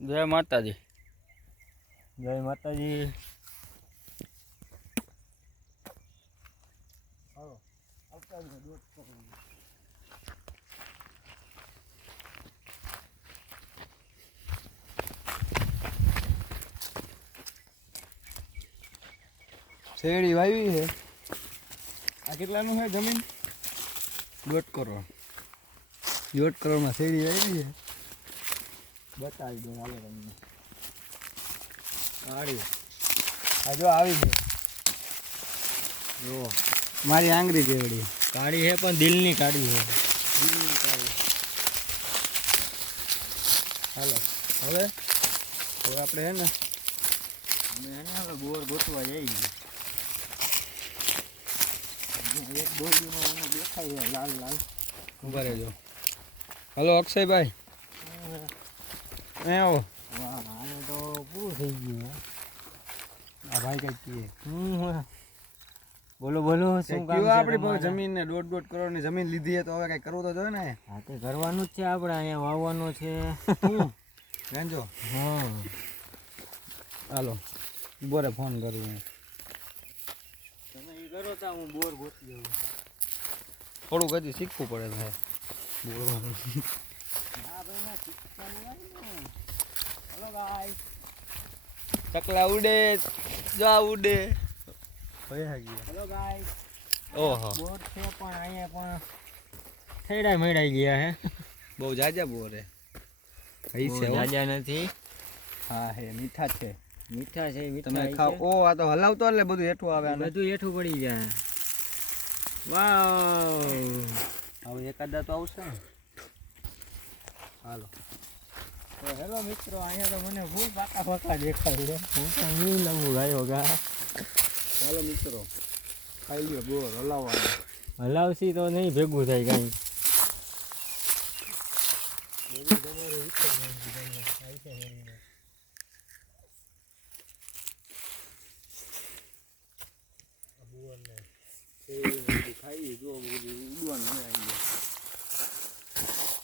જય માતાજી. જય માતાજી. હાલો આવતા જ દોટ પકડી. શેરડી વાવી છે. આ કેટલાનું છે જમીન? 1.5 કરોડ. 1.5 કરોડમાં શેરડી વાવી છે. બતાવી દો હાલો તમને. આવી આ જો આવી છે. જો મારી આંગળી કેવડી કાળી છે પણ દિલની કાળી છે. દિલની કાળી. હાલો હવે આપણે હે ને અમે એને હવે બોર ગોતવા જઈએ. એક ડોલીમાં મને દેખાય લાલ લાલ. ઉભા રહેજો. હલો અક્ષયભાઈ. આવો. વાહ આને તો પૂરું થઈ ગયું. આ ભાઈ કઈ કીએ બોલો બોલો શું કામ છે આપણી તમારે? જમીન ને 1.5 કરોડની જમીન લીધી છે તો હવે કઈ કરવું તો જોઈએ ને. હા તે કરવાનું જ છે આપણે. અહીંયા વાવવાનું છે. જાણજો. હા હાલો બોરે ફોન કરું. તમે એ કરો તા હું બોર ગોતી જાઉં. થોડુંક હજી શીખવું પડે છે બોરવાનું. હા ભાઈ ના શીખવાનું હોય ને. Hello guys. ચકલા ઉડે જા ઉડે. Hello guys. ઓહો બોર છે પણ અહીંયા પણ થેડા મેળાઈ ગયા હે. બહુ જાજા બોરે. હઈ છે જાજા નથી. હા હે મીઠા છે. મીઠા છે મીઠા. તમે ખાઓ. ઓ આ તો હલાવતો એટલે બધું હેઠું આવે આને. બધું હેઠું પડી જાય. વાવ હવે એકાદા તો આવશે ને. હાલો તો હેલો મિત્રો, અહીંયા તો મને ફૂલ પાકા પાકા દેખાય છે. હું તો નહીં લઉં ગાયો ગા. ચાલો મિત્રો ખાઈ લ્યો બોર હલાવવાનો. હલાવશી તો નહીં ભેગું થાય કાંઈ.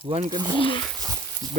વન કરી